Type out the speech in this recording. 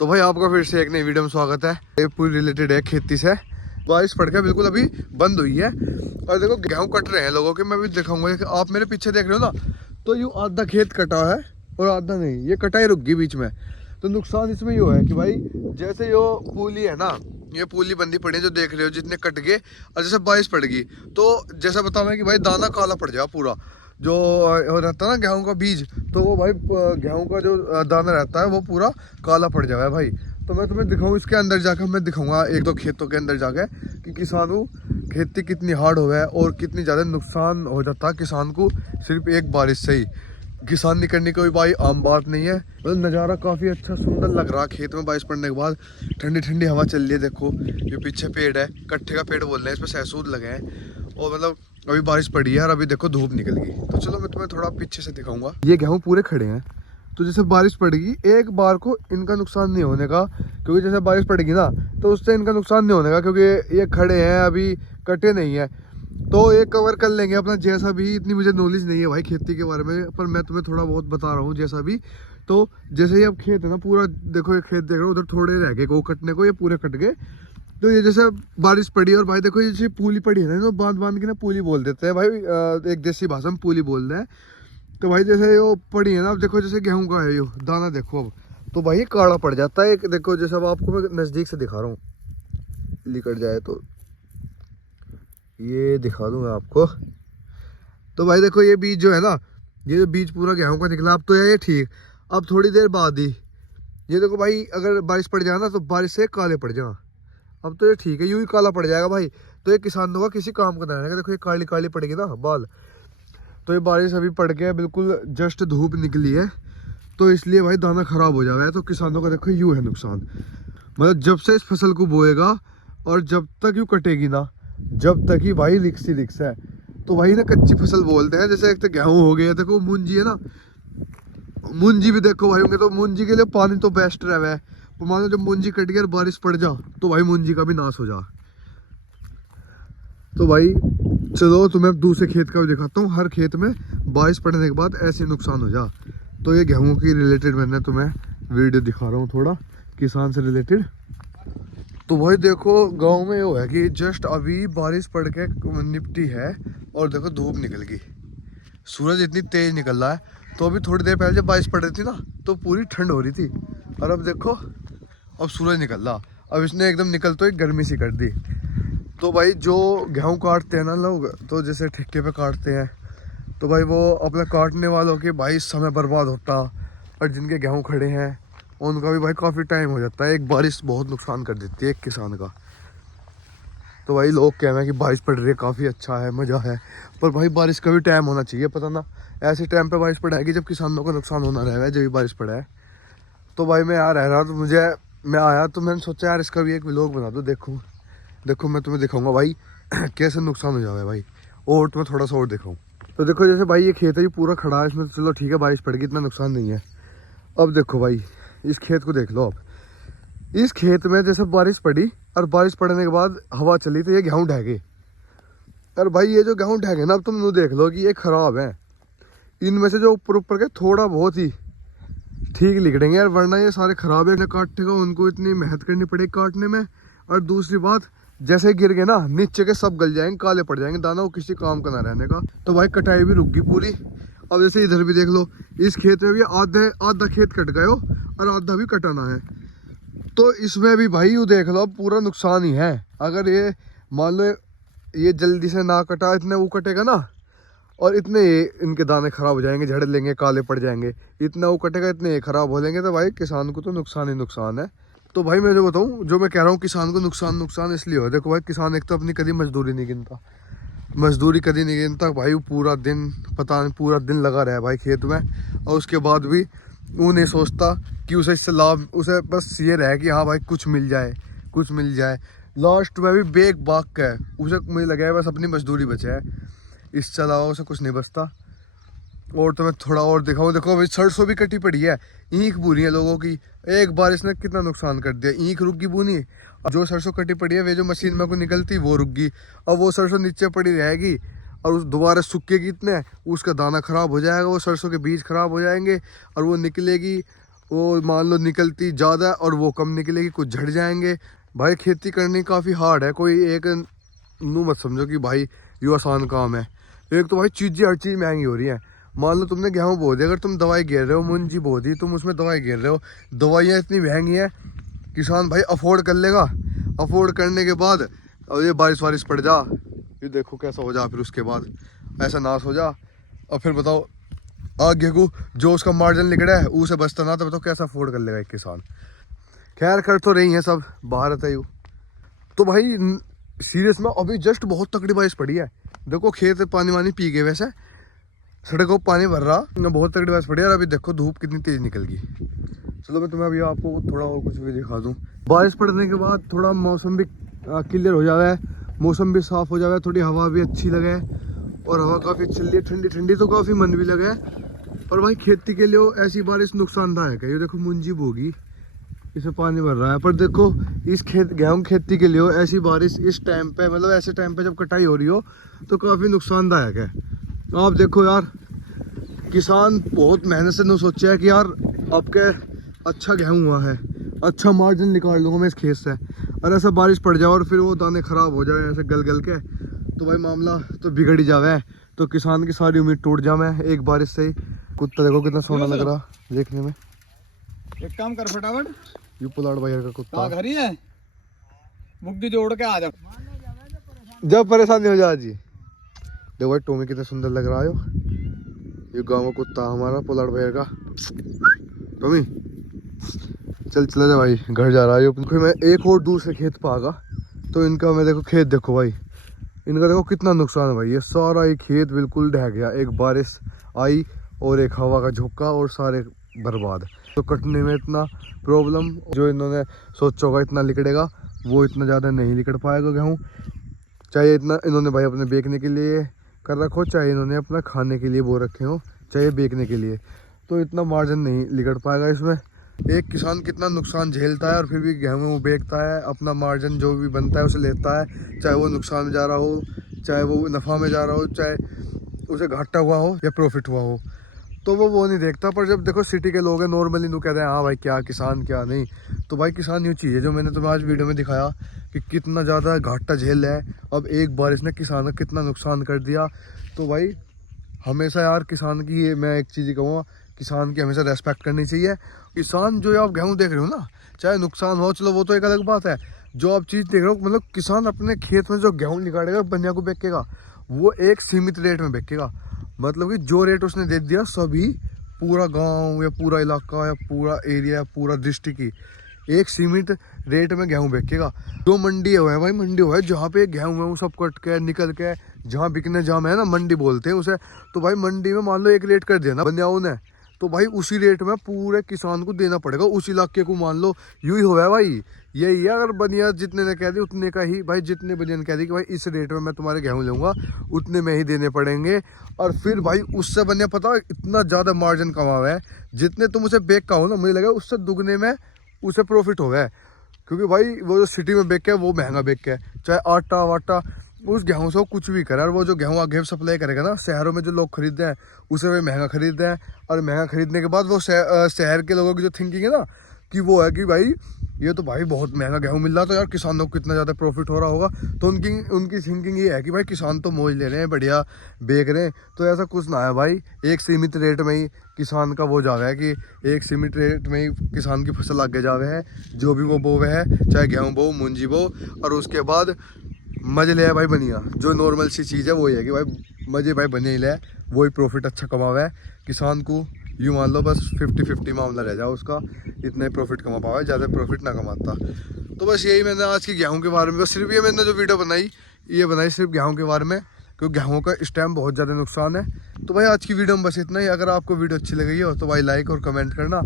तो भाई आपका फिर से एक नई वीडियो में स्वागत है। ये पूरी रिलेटेड है खेती से। बारिश पड़ के बिल्कुल अभी बंद हुई है और देखो गेहूं कट रहे हैं लोगों के। मैं भी दिखाऊंगा कि आप मेरे पीछे देख रहे हो ना, तो यूँ आधा खेत कटा है और आधा नहीं, ये कटाई रुक गई बीच में। तो नुकसान इसमें ये है कि भाई जैसे यो पूली है ना, ये पूली बंदी पड़ी है जो देख रहे हो, जितने कट गए और जैसे बारिश पड़ गई तो जैसा बताऊँ कि भाई दाना काला पड़ जाए पूरा। जो रहता है ना गेहूं का बीज, तो वो भाई गेहूं का जो दाना रहता है वो पूरा काला पड़ जाएगा भाई। तो मैं तुम्हें दिखाऊँ इसके अंदर जाकर, मैं दिखाऊंगा एक दो खेतों के अंदर जाकर कि किसानों खेती कितनी हार्ड हो है और कितनी ज़्यादा नुकसान हो जाता है किसान को सिर्फ एक बारिश से ही। किसान नहीं करने कोई भाई आम बात नहीं है। मतलब नज़ारा काफ़ी अच्छा सुंदर लग रहा है खेत में बारिश पड़ने के बाद। ठंडी ठंडी हवा चल रही है। देखो ये पीछे पेड़ है, कट्ठे का पेड़ बोल रहे हैं, इसमें सहसूद लगे हैं और मतलब अभी बारिश पड़ी है और अभी देखो धूप निकल गई। तो चलो मैं तुम्हें थोड़ा पीछे से दिखाऊंगा। ये गेहूं पूरे खड़े हैं, तो जैसे बारिश पड़ेगी एक बार को इनका नुकसान नहीं होने का, क्योंकि जैसे बारिश पड़ेगी ना तो उससे इनका नुकसान नहीं होने का, क्योंकि ये खड़े हैं अभी कटे नहीं है। तो एक कवर कर लेंगे अपना जैसा भी। इतनी मुझे नॉलेज नहीं है भाई खेती के बारे में, पर मैं तुम्हें थोड़ा बहुत बता रहा हूँ जैसा भी। तो जैसे ही अब खेत है ना पूरा, देखो ये खेत देख रहे हो, उधर थोड़े रह गए को कटने को, ये पूरे कट गए। तो ये जैसे बारिश पड़ी और भाई देखो ये जैसे पूली पड़ी है ना, तो बांध बांध के ना पूली बोल देते हैं भाई, एक देसी भाषा में पूली बोल रहे हैं। तो भाई जैसे वो पड़ी है ना, अब देखो जैसे गेहूं का है यो दाना, देखो अब तो भाई काला पड़ जाता है। एक देखो जैसे अब आपको मैं नज़दीक से दिखा रहा हूँ, लिकट जाए तो ये दिखा दूँ मैं आपको। तो भाई देखो ये बीज जो है ना, ये जो बीज पूरा गेहूं का निकला। अब तो ये ठीक, अब थोड़ी देर बाद ही ये देखो भाई, अगर बारिश पड़ जाए ना तो बारिश से काले पड़ जाए। अब तो ये ठीक है, यूं ही काला पड़ जाएगा भाई। तो ये किसानों का किसी काम का नहीं है। देखो ये काली काली पड़ेगी ना बाल। तो ये बारिश अभी पड़ के बिल्कुल जस्ट धूप निकली है, तो इसलिए भाई दाना खराब हो जाएगा। तो किसानों का देखो यूँ है नुकसान। मतलब जब से इस फसल को बोएगा और जब तक यूँ कटेगी ना, जब तक ही भाई रिक्स ही रिक्स है। तो भाई ना कच्ची फसल बोलते हैं। जैसे एक तो गेहूँ हो गया, देखो मूंजी है ना, मूंजी भी देखो भाई होंगे, तो मूंजी के लिए पानी तो बेस्ट रहे। तो मान लो जब मूंजी कट गया और बारिश पड़ जा तो भाई मूंजी का भी नाश हो जा। तो भाई चलो तुम्हें दूसरे खेत का भी दिखाता हूँ। हर खेत में बारिश पड़ने के बाद ऐसे नुकसान हो जा। तो ये गेहूं की रिलेटेड मैंने तुम्हें वीडियो दिखा रहा हूँ थोड़ा किसान से रिलेटेड। तो भाई देखो गांव में वो है कि जस्ट अभी बारिश पड़ के निपटी है और देखो धूप निकल गई, सूरज इतनी तेज निकल रहा है। तो अभी थोड़ी देर पहले जब बारिश पड़ रही थी ना तो पूरी ठंड हो रही थी, और अब देखो अब सूरज निकल रहा। अब इसने एकदम निकलते ही गर्मी सी कर दी। तो भाई जो गेहूं काटते हैं ना लोग, तो जैसे ठेके पे काटते हैं, तो भाई वो अपने काटने वालों के भाई समय बर्बाद होता, और जिनके गेहूं खड़े हैं उनका भी भाई काफ़ी टाइम हो जाता है। एक बारिश बहुत नुकसान कर देती है एक किसान का। तो भाई लोग कह रहे हैं कि बारिश पड़ रही है, काफ़ी अच्छा है, मज़ा है, पर भाई बारिश का भी टाइम होना चाहिए। पता ना ऐसे टाइम पे बारिश पड़ेगी जब किसानों को नुकसान होना रहेगा, जब भी बारिश पड़ा है। तो भाई मैं यहाँ रह रहा तो मैं आया तो मैंने सोचा यार इसका भी एक व्लॉग बना दो। देखो मैं तुम्हें दिखाऊंगा भाई कैसे नुकसान हो जाएगा भाई, और तुम्हें थोड़ा सा और दिखाऊँ। तो देखो जैसे भाई ये खेत है, ये पूरा खड़ा है इसमें, तो चलो ठीक है बारिश पड़ेगी, इतना नुकसान नहीं है। अब देखो भाई इस खेत को देख लो। अब इस खेत में जैसे बारिश पड़ी और बारिश पड़ने के बाद हवा चली तो ये गेहूँ ढह गए। और भाई ये जो गेहूँ ढह गए ना, अब तुम देख लो कि ये ख़राब है। इनमें से जो ऊपर ऊपर के थोड़ा बहुत ही ठीक निकलेंगे यार, वरना ये सारे खराब है। काटने का उनको इतनी मेहनत करनी पड़ेगी काटने में, और दूसरी बात जैसे गिर गए ना नीचे के सब गल जाएंगे, काले पड़ जाएंगे, दाना वो किसी काम का ना रहने का। तो भाई कटाई भी रुक गई पूरी। अब जैसे इधर भी देख लो, इस खेत में भी आधा खेत कट गए हो और आधा भी कटाना है। तो इसमें भी भाई यू देख लो अब पूरा नुकसान ही है। अगर ये मान लो ये जल्दी से ना कटा, इतने वो कटेगा ना, और इतने इनके दाने खराब हो जाएंगे, झड़ लेंगे, काले पड़ जाएंगे। इतना वो कटेगा, इतने ये खराब हो जाएंगे। तो भाई किसान को तो नुकसान ही नुकसान है। तो भाई मैं जो बताऊँ, जो मैं कह रहा हूँ किसान को नुकसान इसलिए हो, देखो भाई किसान एक तो अपनी कभी मजदूरी नहीं गिनता, मजदूरी कभी नहीं गिनता भाई। वो पूरा दिन पता नहीं पूरा दिन लगा रहा है भाई खेत में, और उसके बाद भी वो नहीं सोचता कि उसे इससे लाभ, उसे बस ये रहे कि हाँ भाई कुछ मिल जाए, कुछ मिल जाए। लास्ट में भी बेग बाग का है, उसे मुझे लगा है बस अपनी मजदूरी बचे है, इससे अलावा उसे कुछ नहीं बचता। और तो मैं थोड़ा और दिखाऊँ, देखो भाई सरसों भी कटी पड़ी है, ईंख बुनी है लोगों की। एक बारिश ने कितना नुकसान कर दिया, ईंख रुक गई बुनी, और जो सरसों कटी पड़ी है वे जो मशीन में को निकलती वो रुक गई। अब वो सरसों नीचे पड़ी रहेगी और उस दोबारा सूखेगी, इतने उसका दाना खराब हो जाएगा, वो सरसों के बीज खराब हो जाएंगे और वो निकलेगी वो मान लो निकलती ज़्यादा है और वो कम निकलेगी, कुछ झड़ जाएंगे। भाई खेती करनी काफ़ी हार्ड है, कोई एक नू मत समझो कि भाई ये आसान काम है। एक तो भाई चीज़ें हर चीज़ महंगी हो रही है। मान लो तुमने गेहूँ बो दिया, अगर तुम दवाई गिर रहे हो, मुंजी बो दी, तुम उसमें दवाई गिर रहे हो, दवाइयाँ इतनी महंगी हैं, किसान भाई अफोर्ड कर लेगा। अफोर्ड करने के बाद और ये बारिश वारिश पड़ जा, ये देखो कैसा हो जा, फिर उसके बाद ऐसा नाश हो जा, और फिर बताओ आगे को जो उसका मार्जिन निकला है उसे बचता ना, तो बताओ कैसा अफोर्ड कर लेगा एक किसान। खैर कर तो रही है सब, भारत है यू। तो भाई सीरियस में अभी जस्ट बहुत तगड़ी बारिश पड़ी है, देखो खेत पानी वानी पी गए, वैसे सड़कों पर पानी भर रहा, बहुत तगड़ी बारिश पड़ी है। और अभी देखो धूप कितनी तेज निकल गई। चलो मैं तुम्हें अभी आपको थोड़ा और कुछ भी दिखा दूँ। बारिश पड़ने के बाद थोड़ा मौसम भी क्लियर हो जावे, मौसम भी साफ हो जावे, थोड़ी हवा भी अच्छी लगे, और हवा काफ़ी चल रही है, ठंडी ठंडी, तो काफ़ी मन भी लगे। और भाई खेती के लिए ऐसी बारिश नुकसानदायक है। ये देखो मुंजी बोगी, इसमें पानी भर रहा है, पर देखो इस गेहूँ खेती के लिए ऐसी बारिश इस टाइम पे, मतलब ऐसे टाइम पे जब कटाई हो रही हो, तो काफ़ी नुकसानदायक है। आप देखो यार, किसान बहुत मेहनत से सोचा है कि यार आपके अच्छा गेहूँ हुआ है, अच्छा मार्जिन निकाल लूँगा मैं इस खेत से, और ऐसा बारिश पड़ जाए और फिर वो दाने ख़राब हो जाए ऐसे गल गल के, तो भाई मामला तो बिगड़ ही जावे। तो किसान की सारी उम्मीद टूट जावे एक बारिश से ही। कुत्ता देखो कितना सोना लग रहा देखने में। एक काम कर फटाफट, ये पुलाड़ भाई का कुत्ता घर ही है, बुग्गी जोड़ के आ जा, जब परेशानी हो जाए जी। देखो भाई टोमी कितना सुंदर लग रहा है। ये गाँव का कुत्ता हमारा पुलाड़ भैया का। टोमी चल चला जा भाई, घर जा रहा है। फिर मैं एक और दूसरे खेत पर आगा, तो इनका मैं देखो खेत देखो भाई, इनका देखो कितना नुकसान है भाई। ये सारा ये खेत बिल्कुल ढह गया, एक बारिश आई और एक हवा का झोंका और सारे बर्बाद। तो कटने में इतना प्रॉब्लम, जो इन्होंने सोचा होगा इतना लिकड़ेगा, वो इतना ज़्यादा नहीं लिकड़ पाएगा गेहूँ। चाहे इतना इन्होंने भाई अपने बेचने के लिए कर रखो, चाहे इन्होंने अपना खाने के लिए वो रखे हो, चाहे बेचने के लिए, तो इतना मार्जिन नहीं लिकड़ पाएगा इसमें। एक किसान कितना नुकसान झेलता है और फिर भी गेहूँ वो बेचता है, अपना मार्जिन जो भी बनता है उसे लेता है, चाहे वो नुकसान में जा रहा हो, चाहे वो नफ़ा में जा रहा हो, चाहे उसे घाटा हुआ हो या प्रॉफिट हुआ हो, तो वो नहीं देखता। पर जब देखो सिटी के लोग हैं नॉर्मली नु कहते हैं हाँ भाई क्या किसान क्या नहीं, तो भाई किसान यूँ चीज़ है जो मैंने तुम्हें आज वीडियो में दिखाया कि कितना ज़्यादा घाटा झेल है। अब एक बारिश ने किसान का कितना नुकसान कर दिया। तो भाई हमेशा यार किसान की, ये मैं एक चीज़ ही कहूँगा, किसान की हमेशा रेस्पेक्ट करनी चाहिए। किसान जो आप गेहूँ देख रहे हो ना, चाहे नुकसान हो, चलो वो तो एक अलग बात है, जो आप चीज़ देख रहे हो, मतलब किसान अपने खेत में जो गेहूँ निकालेगा बनिया को बेचेगा, वो एक सीमित रेट में बेचेगा। मतलब कि जो रेट उसने दे दिया सभी, पूरा गांव या पूरा इलाका या पूरा एरिया या पूरा डिस्ट्रिक्ट ही एक सीमित रेट में गेहूँ बेचेगा। जो मंडी है भाई, मंडी है जहाँ पे गेहूँ है वो सब कट के निकल के जहाँ बिकने जाम है ना, मंडी बोलते हैं उसे। तो भाई मंडी में मान लो एक रेट कर दिया ना बनियाओं ने, तो भाई उसी रेट में पूरे किसान को देना पड़ेगा, उस इलाके को। मान लो यूँ ही हुआ है भाई, यही है। अगर बनिया जितने ने कह दी उतने का ही, भाई जितने बनिया ने कह दी कि भाई इस रेट में मैं तुम्हारे गेहूँ लूँगा, उतने में ही देने पड़ेंगे। और फिर भाई उससे बनिया पता इतना ज़्यादा मार्जिन कमा हुआ है, जितने तुम उसे बेच का हो ना, मुझे लगा उससे दुगने में उसे प्रॉफिट हो गया है। क्योंकि भाई वो जो सिटी में बेच के वो महंगा बेच के, चाहे आटा वाटा उस गेहूँ से वो कुछ भी करे, और वो जो गेहूँ आगे सप्लाई करेगा ना शहरों में जो लोग खरीदते हैं, उसे वे महंगा खरीदते हैं। और महंगा खरीदने के बाद वो शहर के लोगों की जो थिंकिंग है ना, कि वो है कि भाई ये तो भाई बहुत महंगा गेहूँ मिल रहा, तो यार किसानों को कितना ज़्यादा प्रॉफिट हो रहा होगा। तो उनकी थिंकिंग ये है कि भाई किसान तो मौज ले रहे हैं, बढ़िया बेच रहे हैं। तो ऐसा कुछ ना है भाई, एक सीमित रेट में ही किसान का वो जावे है कि एक सीमित रेट में ही किसान की फसल आगे जावे है, जो भी वो बोवे है, चाहे गेहूँ बो, मुंजी बो, और उसके बाद मजे ले भाई बनिया। जो नॉर्मल सी चीज़ है वो ये है कि भाई मजे भाई बने ही ले, वही प्रॉफिट अच्छा कमावा है। किसान को यूँ मान लो बस 50-50 मामला रह जाए उसका, इतने प्रॉफिट कमा पावा, ज़्यादा प्रॉफिट ना कमाता। तो बस यही मैंने आज की गेहूँ के बारे में, बस सिर्फ ये मैंने जो वीडियो बनाई, ये बनाई सिर्फ गेहूँ के बारे में, क्योंकि गेहूँ का इस टाइम बहुत ज़्यादा नुकसान है। तो भाई आज की वीडियो में बस इतना ही। अगर आपको वीडियो अच्छी लगी हो तो भाई लाइक और कमेंट करना।